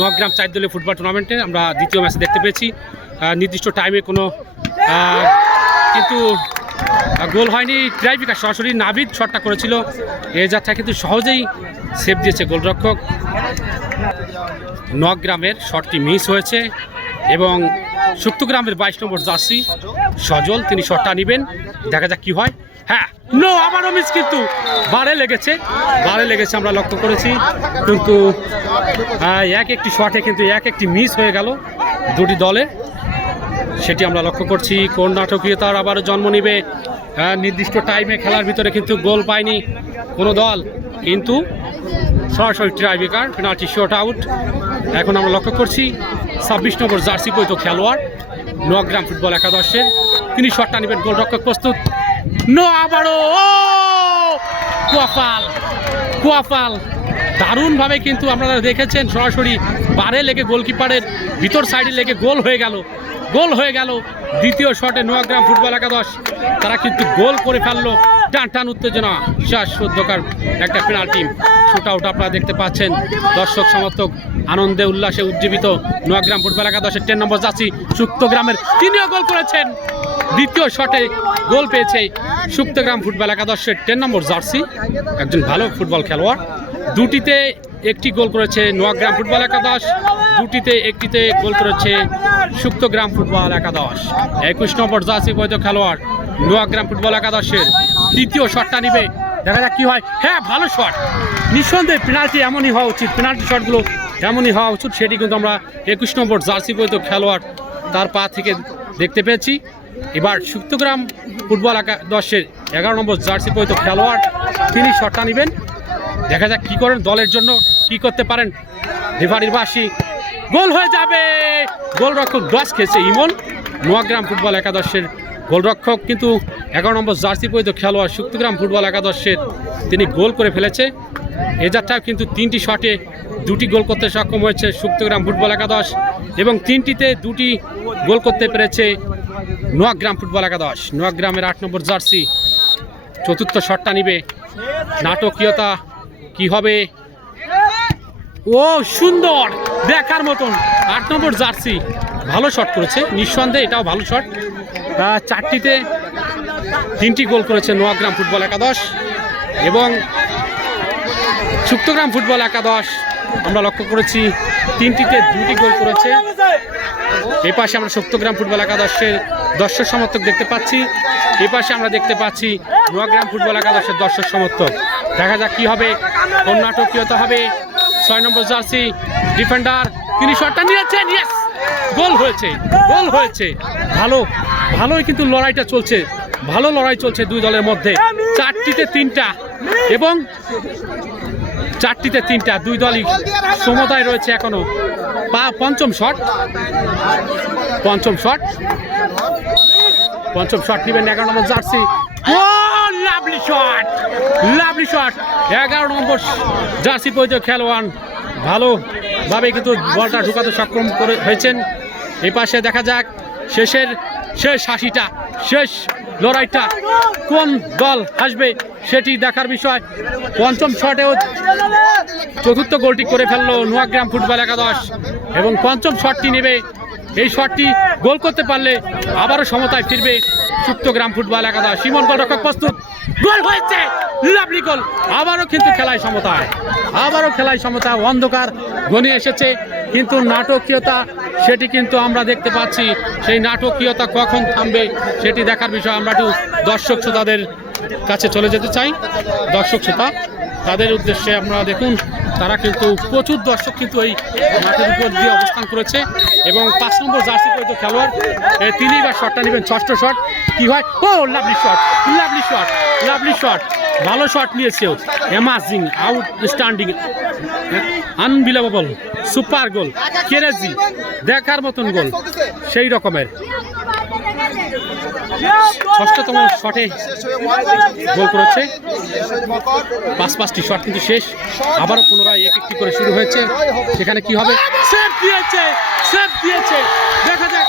নগ্রাম 4 দলীয় ফুটবল টুর্নামেন্টে আমরা দ্বিতীয় ম্যাচ দেখতে পেয়েছি। নির্দিষ্ট টাইমে কোনো কিন্তু গোল হয়নি। ট্রাইভিকার সরাসরি নাবিদ শটটা করেছিল, এই যাত্রা কিন্তু সহজেই সেভ দিয়েছে গোলরক্ষক। নগ্রামের শটটি মিস হয়েছে এবং সুক্তগ্রামের 22 নম্বর জার্সি সজল তিনি শটটা নেবেন, দেখা যাক কি হয়। হ্যাঁ, নো, আবারও মিস, কিন্তু বারে লেগেছে আমরা লক্ষ্য করেছি, কিন্তু এক একটি শটে কিন্তু এক একটি মিস হয়ে গেল দুটি দলে, সেটি আমরা লক্ষ্য করছি। কোন নাটকীয়তার আবারও জন্ম নিবে। নির্দিষ্ট টাইমে খেলার ভিতরে কিন্তু গোল পায়নি কোনো দল, কিন্তু সরাসরি ট্রাইবেকার পেনাল্টি শট আউট। এখন আমরা লক্ষ্য করছি 26 নম্বর জার্সি পরিহিত খেলোয়াড় নগ্রাম ফুটবল একাদশের, তিনি শটটা নেবেন, গোলরক্ষক প্রস্তুত। নো, আবারও কুয়াফাল দারুণভাবে কিন্তু আপনারা দেখেছেন, সরাসরি বারে লেগে গোলকিপারের ভিতর সাইডে লেগে গোল হয়ে গেল। দ্বিতীয় শটে নগ্রাম ফুটবল একাদশ তারা কিন্তু গোল করে ফেললো। টান উত্তেজনা, শ্বাসরোধকর একটা পেনাল্টি শুট আউট আপনারা দেখতে পাচ্ছেন। দর্শক সমর্থক আনন্দে উল্লাসে উজ্জীবিত নগ্রাম ফুটবল একাদশের 10 নম্বর জার্সি সুক্তগ্রামের, তিনিও গোল করেছেন। দ্বিতীয় শটে গোল পেয়েছে সুক্তগ্রাম ফুটবল একাদশের 10 নম্বর জার্সি, একজন ভালো ফুটবল খেলোয়াড়। দুটিতে একটি গোল করেছে নগ্রাম ফুটবল একাদশ, একটিতে গোল করেছে সুক্তগ্রাম ফুটবল একাদশ। 21 নম্বর জার্সি পরিহিত খেলোয়াড় নগ্রাম ফুটবল একাদশের তৃতীয় শটটা নিবে, দেখা যাক কি হয়। হ্যাঁ, ভালো শট, নিঃসন্দেহে পেনাল্টি এমনই হওয়া উচিত, পেনাল্টি শটগুলো এমনই হওয়া উচিত, সেটি কিন্তু আমরা 21 নম্বর জার্সি পরিহিত খেলোয়াড় তার পা থেকে দেখতে পেয়েছি। এবার সুক্তগ্রাম ফুটবল একাদশের 11 নম্বর জার্সি পরিহিত খেলোয়াড় তিনি শটটা নেবেন, দেখা যাক কি করেন, দলের জন্য কি করতে পারেন। রেফারির বাঁশি, গোল হয়ে যাবে। গোলরক্ষক ডস খেয়েছে ইমন, নগ্রাম ফুটবল একাদশের গোলরক্ষক, কিন্তু 11 নম্বর জার্সি পরিহিত খেলোয়াড় সুক্তগ্রাম ফুটবল একাদশের তিনি গোল করে ফেলেছে। এ যাত্রায় কিন্তু 3টি শটে 2টি গোল করতে সক্ষম হয়েছে সুক্তগ্রাম ফুটবল একাদশ, এবং 3টিতে 2টি গোল করতে পেরেছে নগ্রাম ফুটবল একাদশ। নগ্রামের 8 নম্বর জার্সি চতুর্থ শটটা নিবে, নাটকীয়তা কি হবে। ও সুন্দর, দেখার মতন 8 নম্বর জার্সি ভালো শট করেছে, নিঃসন্দেহে এটাও ভালো শট। 4টিতে 3টি গোল করেছে নগ্রাম ফুটবল একাদশ, এবং সুক্তগ্রাম ফুটবল একাদশ আমরা লক্ষ্য করেছি 3টিতে 2টি গোল করেছে। এই পাশে আমরা সুক্তগ্রাম ফুটবল একাদশের দর্শক সমর্থক দেখতে পাচ্ছি, এই পাশে আমরা দেখতে পাচ্ছি নগ্রাম ফুটবল একাদশের দর্শক সমর্থক। দেখা যাক কি হবে, কোন নাটকীয়তা হবে। 6 নম্বর জার্সি ডিফেন্ডার, তিনি শটটা নিয়েছেন, ইয়েস, গোল হয়েছে। ভালোই কিন্তু লড়াইটা চলছে, ভালো লড়াই চলছে দুই দলের মধ্যে। 4টিতে 3টা এবং 4টিতে 3টা, দুই দলই সমতায় রয়েছে এখনো। পঞ্চম শট নেবেন 11 নম্বর জার্সি। ও লাভলি শট 11 নম্বর জার্সি পরিহিত খেলোয়াড় ভালোভাবে কিন্তু বলটা ঢুকাতে সক্ষম হয়েছেন। এই পাশে দেখা যাক শেষ হাসিটা, শেষ লড়াইটা কোন দল আসবে সেটি দেখার বিষয়। পঞ্চম শটেও চতুর্থ গোলটি করে ফেললো নগ্রাম ফুটবল একাদশ, এবং পঞ্চম শটটি নেবে। এই শটটি গোল করতে পারলে আবারও সমতায় ফিরবে সুক্তগ্রাম ফুটবল একাদশ। ইমন গোলরক্ষক প্রস্তুত, গোল হয়েছে, লাভলি গোল। আবারও কিন্তু খেলায় সমতা, অন্ধকার ঘনিয়ে এসেছে, কিন্তু নাটকীয়তা সেটি কিন্তু আমরা দেখতে পাচ্ছি। সেই নাটকীয়তা কখন থামবে সেটি দেখার বিষয়। আমরা একটু দর্শক শ্রোতাদের কাছে চলে যেতে চাই। দর্শক শ্রোতা তাদের উদ্দেশ্যে আপনারা দেখুন, তারা কিন্তু প্রচুর দর্শক কিন্তু এই মাঠের উপর দিয়ে অবস্থান করেছে, এবং 5 নম্বর জার্সি পরিহিত খেলোয়াড় তিনি এবার শটটা নেবেন, ষষ্ঠ শট কি হয়। ও লাভলি শট, ভালো শট নিয়েছে, অ্যামাজিং, আউটস্ট্যান্ডিং, আনবিলিভেবল, সুপার গোল, ক্রেজি, দেখার মতন গোল সেই রকমের। 6তম শটে গোল করেছে। 5টি শট কিন্তু শেষ, আবারও পুনরায় একটি করে শুরু হয়েছে। সেখানে কি হবে, সেভ দিয়েছে, দেখা যাক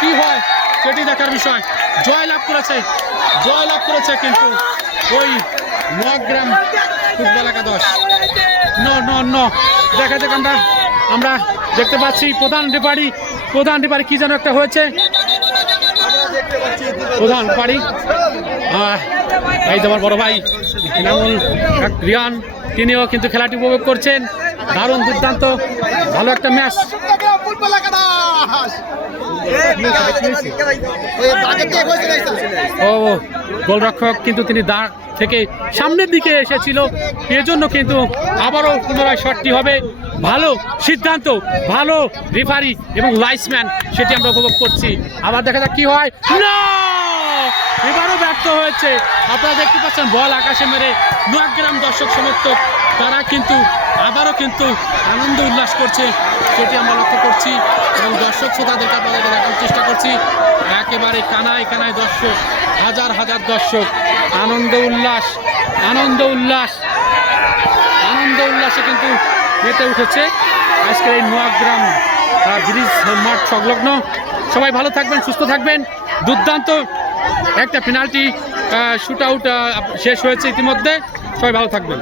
কি হয় সেটি দেখার বিষয়। জয় লাভ করেছে কিন্তু ওই নগ্রাম ফুটবল একাদশ। দেখা যাক আমরা আমরা দেখতে পাচ্ছি প্রধান রেফারি কি যেন একটা হয়েছে। প্রধান রেফারি এই তোমার বড় ভাই ইনামুল রিয়ান, তিনিও কিন্তু খেলাটি উপভোগ করছেন। দারুণ দুর্দান্ত ভালো একটা ম্যাচ। ও গোলরক্ষক কিন্তু তিনি দাঁড় থেকে সামনের দিকে এসেছিল, এজন্য কিন্তু আবারও পুনরায় শটটি হবে। ভালো সিদ্ধান্ত, ভালো রেফারি এবং লাইসম্যান, সেটি আমরা উপভোগ করছি। আবার দেখা যাক কি হয়। না, এবারও ব্যর্থ হয়েছে। আপনারা দেখতে পাচ্ছেন বল আকাশে মেরে নোয়াগ্রাম দর্শক সমর্থক তারা কিন্তু আবারও কিন্তু আনন্দ উল্লাস করছে, সেটি আমরা লক্ষ্য করছি এবং দর্শক শ্রোতাদেরকে আপনাদেরকে দেখানোর চেষ্টা করছি। একেবারে কানায় কানায় দর্শক, হাজার হাজার দর্শক, আনন্দ উল্লাসে কিন্তু মেতে উঠেছে আজকের এই নোয়াগ্রাম ব্রিজ মাঠ সংলগ্ন। সবাই ভালো থাকবেন, সুস্থ থাকবেন। দুর্দান্ত একটা পেনাল্টি শুট আউট শেষ হয়েছে ইতিমধ্যে। সবাই ভালো থাকবেন।